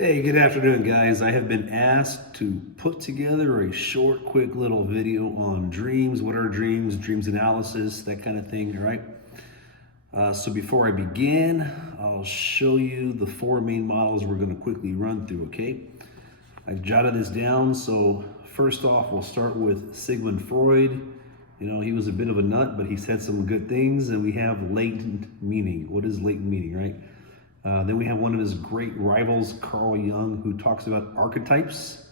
Hey, good afternoon, guys. I have been asked to put together a short, quick little video on dreams. What are dreams? Dreams analysis, that kind of thing, all right? So before I begin, I'll show you the four main models we're going to quickly run through, okay? I jotted this down. So first off, we'll start with Sigmund Freud. You know, he was a bit of a nut, but he said some good things, and we have latent meaning. What is latent meaning, right? Then we have one of his great rivals, Carl Jung, who talks about archetypes.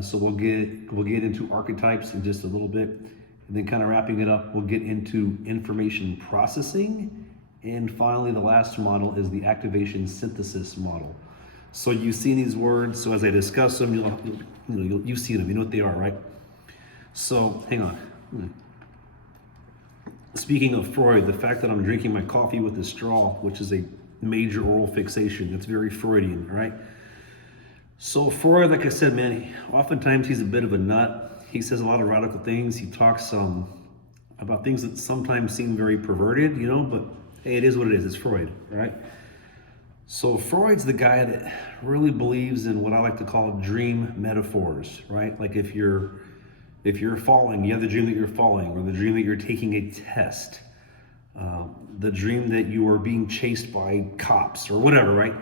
So we'll get into archetypes in just a little bit, and then kind of wrapping it up, we'll get into information processing, and finally, the last model is the activation synthesis model. So you've seen these words. So as I discuss them, you've seen them. You know what they are, right? So hang on. Speaking of Freud, the fact that I'm drinking my coffee with a straw, which is a major oral fixation, that's very Freudian, right? So Freud, like I said, man, oftentimes he's a bit of a nut. He says a lot of radical things. He talks about things that sometimes seem very perverted, you know, but hey, it is what it is. It's Freud, right? So Freud's the guy that really believes in what I like to call dream metaphors, right? Like if you're falling, you have the dream that you're falling, or the dream that you're taking a test, the dream that you are being chased by cops or whatever, right?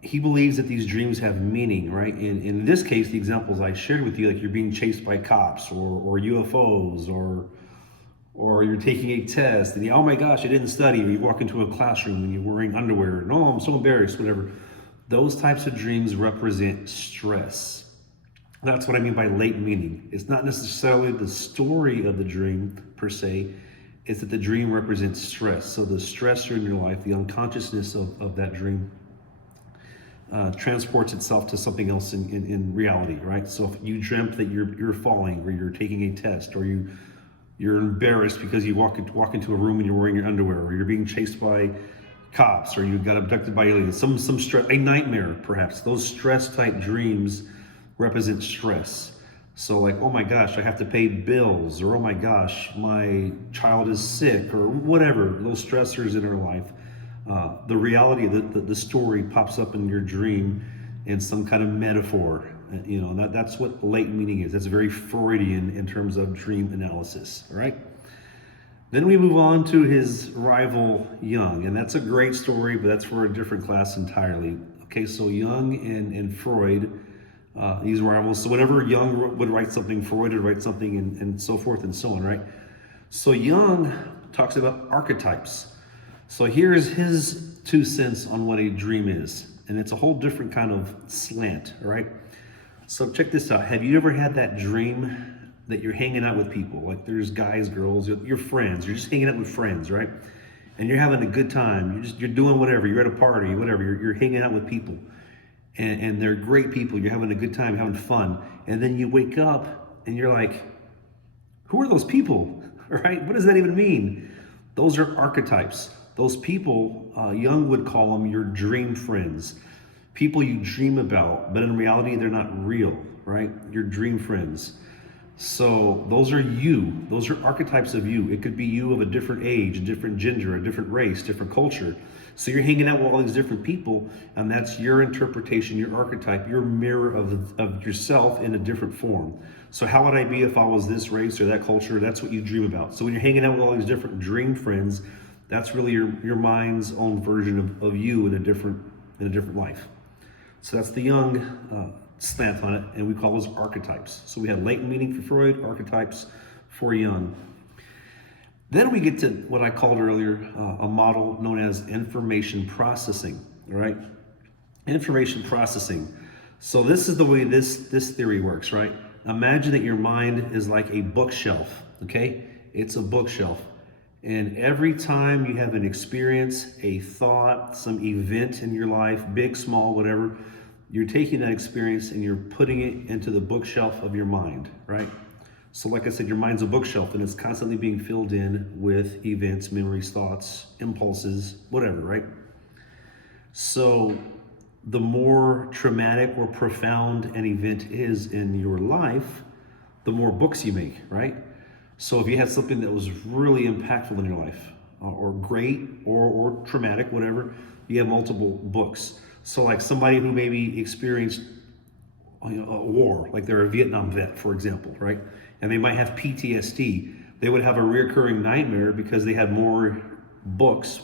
He believes that these dreams have meaning, right? In this case, the examples I shared with you, like you're being chased by cops or UFOs or you're taking a test and oh my gosh, I didn't study, or you walk into a classroom and you're wearing underwear, no, I'm so embarrassed, whatever. Those types of dreams represent stress. That's what I mean by latent meaning. It's not necessarily the story of the dream per se, it's that the dream represents stress. So the stressor in your life, the unconsciousness of that dream, transports itself to something else in reality, right? So if you dreamt that you're falling, or you're taking a test, or you're embarrassed because you walk into a room and you're wearing your underwear, or you're being chased by cops, or you got abducted by aliens, some stress, a nightmare perhaps. Those stress type dreams represent stress. So like, oh my gosh, I have to pay bills, or oh my gosh, my child is sick, or whatever, those stressors in our life. The reality of the story pops up in your dream in some kind of metaphor. You know, that's what latent meaning is. That's very Freudian in terms of dream analysis, all right? Then we move on to his rival, Jung, and that's a great story, but that's for a different class entirely. Okay, so Jung and Freud, these rivals. So whenever Jung would write something, Freud would write something, and so forth and so on, right? So Jung talks about archetypes. So here's his 2 cents on what a dream is, and it's a whole different kind of slant, all right? So check this out. Have you ever had that dream that you're hanging out with people? Like there's guys, girls, you're friends. You're just hanging out with friends, right? And you're having a good time. You're doing whatever. You're at a party, whatever. You're hanging out with people. And they're great people. You're having a good time, having fun. And then you wake up and you're like, who are those people? Right? What does that even mean? Those are archetypes. Those people, Jung would call them your dream friends. People you dream about, but in reality, they're not real, right? Your dream friends. So those are you. Those are archetypes of you. It could be you of a different age, a different gender, a different race, different culture. So you're hanging out with all these different people, and that's your interpretation, your archetype, your mirror of yourself in a different form. So how would I be if I was this race or that culture? That's what you dream about. So when you're hanging out with all these different dream friends, that's really your mind's own version of you in a different life. So that's the Jung slant on it, and we call those archetypes. So we had latent meaning for Freud, archetypes for Jung. Then we get to what I called earlier a model known as information processing, all right? Information processing. So this is the way this theory works, right? Imagine that your mind is like a bookshelf, okay? It's a bookshelf. And every time you have an experience, a thought, some event in your life, big, small, whatever, you're taking that experience and you're putting it into the bookshelf of your mind, right? So like I said, your mind's a bookshelf and it's constantly being filled in with events, memories, thoughts, impulses, whatever, right? So the more traumatic or profound an event is in your life, the more books you make, right? So if you had something that was really impactful in your life, or great, or traumatic, whatever, you have multiple books. So like somebody who maybe experienced a war, like they're a Vietnam vet, for example, right? And they might have PTSD. They would have a reoccurring nightmare because they had more books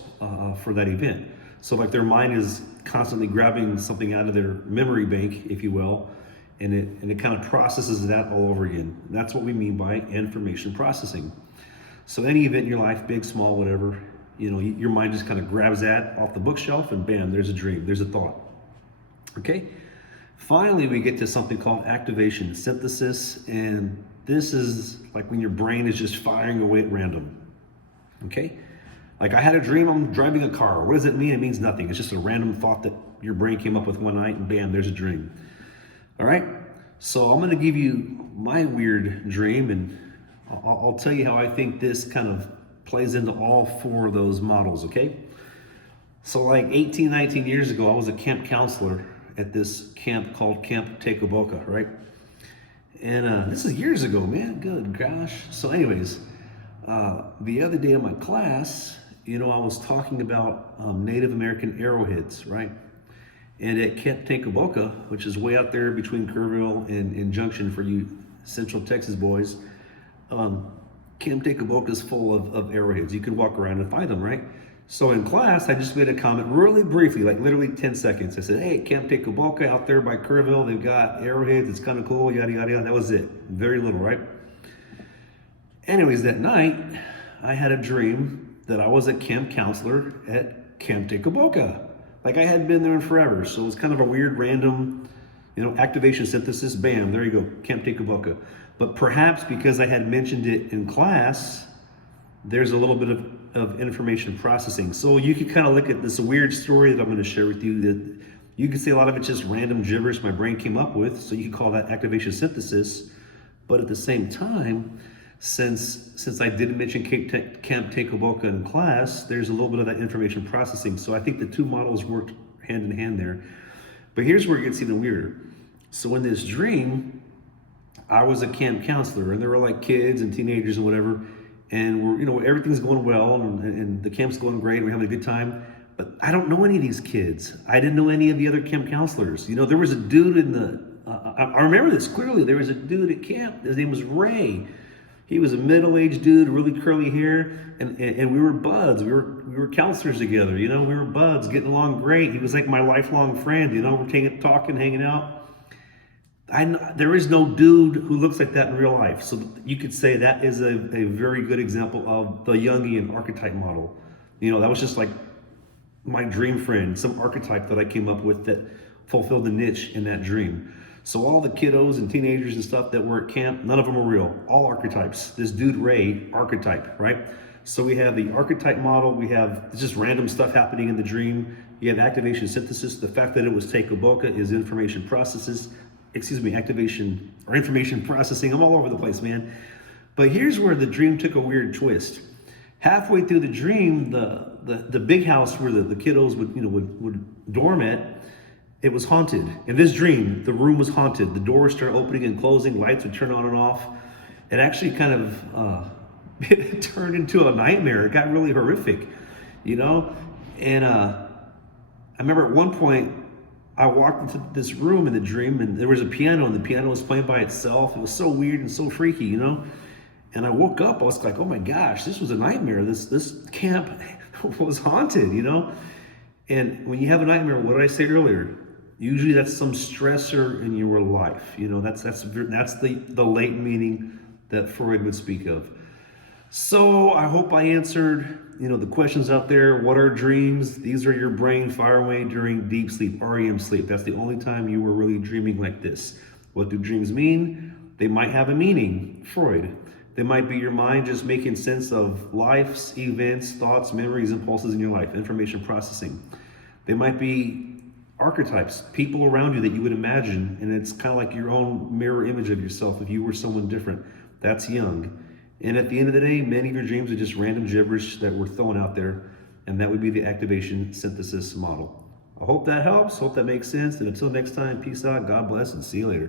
for that event. So like their mind is constantly grabbing something out of their memory bank, if you will, and it kind of processes that all over again. And that's what we mean by information processing. So any event in your life, big, small, whatever, your mind just kind of grabs that off the bookshelf and bam, there's a dream, there's a thought. Okay? Finally, we get to something called activation synthesis, and this is like when your brain is just firing away at random. Okay? Like I had a dream I'm driving a car. What does it mean? It means nothing. It's just a random thought that your brain came up with one night and bam, there's a dream. All right? So I'm going to give you my weird dream, and I'll tell you how I think this kind of plays into all four of those models, okay? So like 18, 19 years ago, I was a camp counselor at this camp called Camp Tecoboca, right? And this is years ago, man, good gosh. So anyways, the other day in my class, I was talking about Native American arrowheads, right? And at Camp Tecoboca, which is way out there between Kerrville and Junction for you Central Texas boys, Camp Tecoboca is full of arrowheads. You can walk around and find them, right? So in class, I just made a comment really briefly, like literally 10 seconds. I said, hey, Camp Tecoboca out there by Kerrville, they've got arrowheads. It's kind of cool, yada, yada, yada. That was it. Very little, right? Anyways, that night, I had a dream that I was a camp counselor at Camp Tecoboca. Like I hadn't been there in forever. So it was kind of a weird, random, activation synthesis. Bam, there you go, Camp Tecoboca. But perhaps because I had mentioned it in class, there's a little bit of information processing. So you can kind of look at this weird story that I'm going to share with you that you can say a lot of it's just random gibberish my brain came up with. So you can call that activation synthesis. But at the same time, since I didn't mention Camp Tecoboca in class, there's a little bit of that information processing. So I think the two models worked hand in hand there. But here's where it gets even weirder. So in this dream, I was a camp counselor, and there were like kids and teenagers and whatever, and everything's going well, and the camp's going great, we're having a good time, but I don't know any of these kids. I didn't know any of the other camp counselors. There was a dude I remember this clearly, there was a dude at camp, his name was Ray. He was a middle-aged dude, really curly hair, and we were buds. We were counselors together, we were buds, getting along great. He was like my lifelong friend, we're talking, hanging out. There is no dude who looks like that in real life. So you could say that is a very good example of the Jungian archetype model. That was just like my dream friend, some archetype that I came up with that fulfilled the niche in that dream. So all the kiddos and teenagers and stuff that were at camp, none of them were real. All archetypes. This dude, Ray, archetype, right? So we have the archetype model. We have just random stuff happening in the dream. You have activation synthesis. The fact that it was Tecoboca is information activation or information processing. I'm all over the place, man. But here's where the dream took a weird twist. Halfway through the dream, the big house where the kiddos would dorm at, it was haunted. In this dream, the room was haunted. The doors started opening and closing, lights would turn on and off. It actually kind of it turned into a nightmare. It got really horrific, And I remember at one point, I walked into this room in the dream, and there was a piano, and the piano was playing by itself. It was so weird and so freaky, And I woke up, I was like, oh my gosh, this was a nightmare. This camp was haunted, And when you have a nightmare, what did I say earlier? Usually that's some stressor in your life. That's the latent meaning that Freud would speak of. So I hope I answered the questions out there. What are dreams? These are your brain fire away during deep sleep, REM sleep. That's the only time you were really dreaming like this. What do dreams mean? They might have a meaning, Freud. They might be your mind just making sense of life's events, thoughts, memories, impulses in your life, information processing. They might be archetypes, people around you that you would imagine, and it's kind of like your own mirror image of yourself if you were someone different. That's Jung. And at the end of the day, many of your dreams are just random gibberish that we're throwing out there, and that would be the activation synthesis model. I hope that helps, hope that makes sense, and until next time, peace out, God bless, and see you later.